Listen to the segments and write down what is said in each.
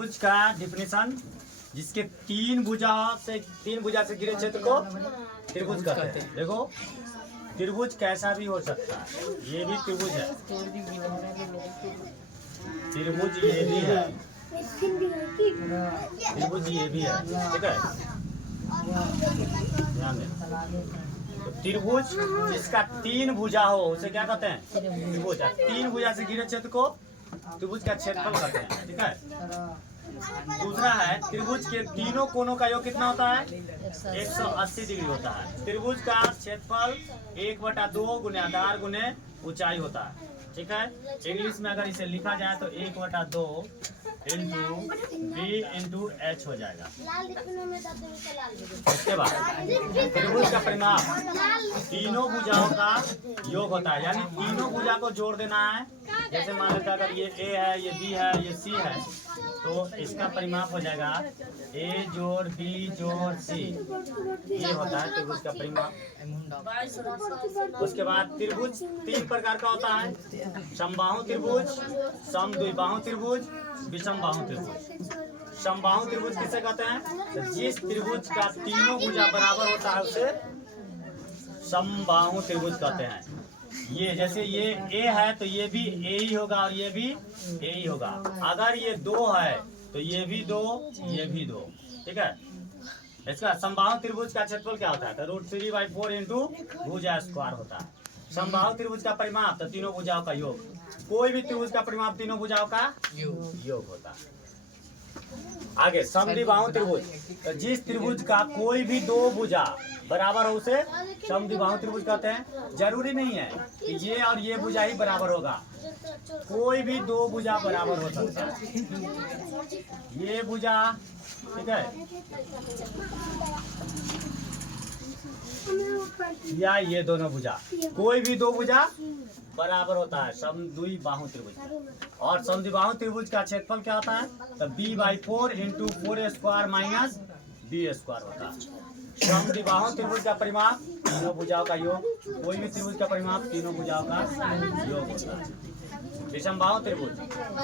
त्रिभुज का डिफिनेशन जिसके तीन भुजा से घिरे क्षेत्र को त्रिभुज कहते हैं। देखो त्रिभुज कैसा भी हो सकता है, ये भी त्रिभुज है, त्रिभुज ये भी है, त्रिभुज ये भी है, ठीक है। ध्यान देना, तो त्रिभुज जिसका तीन भुजा हो उसे क्या कहते हैं? त्रिभुज। तीन भुजा से घिरे क्षेत्र को त्रिभुज का क्षेत्रफल कहते हैं, ठीक है। दूसरा है त्रिभुज के तीनों कोनों का योग कितना होता है? 180 डिग्री होता है। त्रिभुज का क्षेत्रफल 1/2 गुने आधार गुने ऊंचाई होता है, ठीक है। इंग्लिश में अगर इसे लिखा जाए तो 1/2 इंटू बी इंटू एच हो जाएगा। इसके बाद त्रिभुज का परिमाप तीनों भुजाओं का योग होता है, यानी तीनों भुजा को जोड़ देना है। जैसे मान लेते अगर ये ए है, ये बी है, ये सी है, तो इसका परिमाप हो जाएगा ए जोड़ बी जोड़ सी, ये होता है त्रिभुज का परिमाप। उसके बाद त्रिभुज तीन प्रकार का होता है, समबाहु त्रिभुज, समद्विबाहु त्रिभुज, विषमबाहु त्रिभुज। समबाहु त्रिभुज किसे कहते हैं? तो जिस त्रिभुज का तीनों भुजा बराबर होता है उसे समबाहु त्रिभुज कहते हैं। ये जैसे ये ए है तो ये भी ए ही होगा और ये भी ए ही होगा। अगर ये 2 है तो ये भी 2, ये भी 2, ठीक है। इसका समबाहु त्रिभुज का क्षेत्रफल क्या होता है? तो √3/4 इंटू भुजा स्क्वायर होता है। समबाहु त्रिभुज का परिमाप तो तीनों भुजाओं का योग। कोई भी त्रिभुज का परिमाप तीनों भुजाओं का योग होता है। आगे समद्विबाहु त्रिभुज, तो जिस त्रिभुज का कोई भी 2 भुजा बराबर हो उसे समद्विबाहु त्रिभुज कहते हैं। जरूरी नहीं है कि ये और ये भुजा ही बराबर होगा, कोई भी 2 भुजा बराबर हो सकता है। ये भुजा, ठीक है, या ये दोनों भुजा, कोई भी 2 भुजा बराबर होता है समद्विबाहु त्रिभुज। और समद्विबाहु त्रिभुज का क्षेत्रफल क्या होता है? तो b/4 into 4 square minus b square होता है। समद्विबाहु त्रिभुज का परिमाप तीनों भुजाओं का योग, कोई भी त्रिभुज का परिमाप तीनों भुजाओं का योग होता है। विषमबाहु त्रिभुज,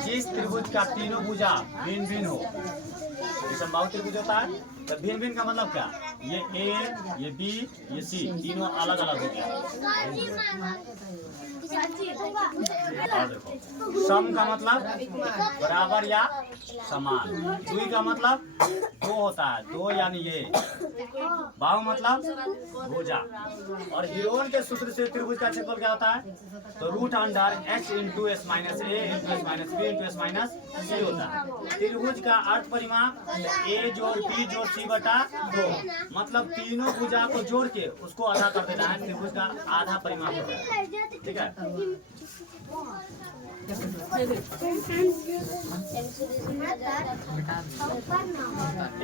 जिस त्रिभुज का तीनों भुजा भिन्न भिन्न हो विषमबाहु त्रिभुज होता है। तो भिन्न भिन्न का मतलब क्या? ये ए, ये बी, ये सी, तीनों अलग अलग हो गया। और देखो सम का मतलब बराबर या समान, द्वि का मतलब 2 होता है, 2 यानी ये, बाहु मतलब भुजा। और हीरोन के सूत्र से त्रिभुज का क्षेत्रफल क्या होता है? तो √h into s minus a into s minus b into s minus c होता है। त्रिभुज का अर्थ परिमाप a जोड़ b जोड़ c बटा 2, मतलब तीनों भुजा को जोड़ के उसको आधा कर देना है, त्रिभुज का आधा परिमाप होता है, ठीक है।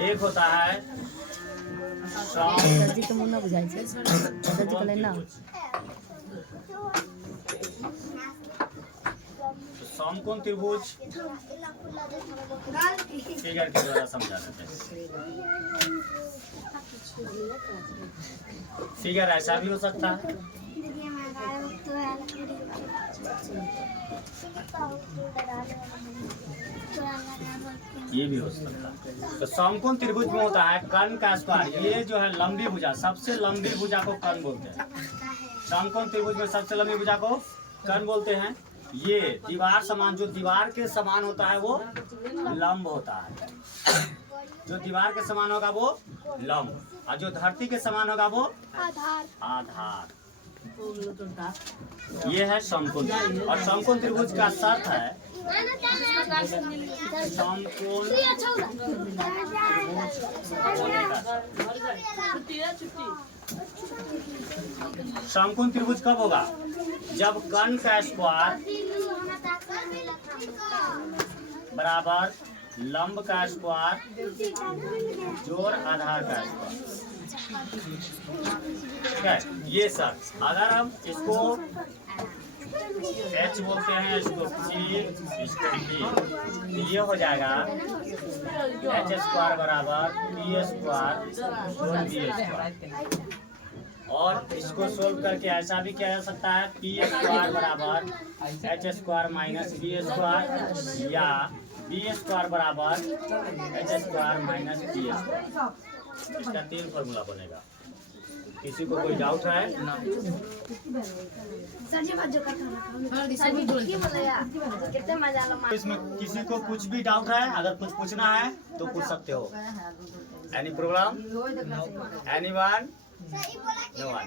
एक होता है समकोण त्रिभुज फिगर के द्वारा समझा देते हैं। फिगर ऐसा भी हो सकता है, ये भी हो सकता है। तो समकोण त्रिभुज में होता है कर्ण का स्क्वायर। ये जो है लंबी भुजा, सबसे लंबी भुजा को कर्ण बोलते हैं। समकोण त्रिभुज में सबसे लंबी भुजा को कर्ण बोलते हैं। ये दीवार समान, जो दीवार के समान होता है वो लंब होता है, जो दीवार के समान होगा वो लंब, और जो धरती के समान होगा वो आधार। ये है समकोण। और समकोण त्रिभुज का शर्त है समकोण समकोण त्रिभुज कब होगा? जब कर्ण का स्क्वायर बराबर लंब का स्क्वायर जोड़ आधार का स्क्वायर, ठीक है। ये सब अगर हम इसको h बोलते हैं, इसको c, इसको b, ये हो जाएगा h स्क्वायर बराबर p स्क्वायर जोड़ b स्क्वायर। और इसको सोल्व करके ऐसा भी किया जा सकता है पी स्क्वायर बराबर H square minus B square, या बी स्क्वायर बराबर H square minus B square. इसका 3 फॉर्मूला बनेगा। किसी को कोई डाउट है? इसमें किसी को कुछ भी डाउट है, अगर कुछ पूछना है तो पूछ सकते हो। Any problem? Anyone? No one.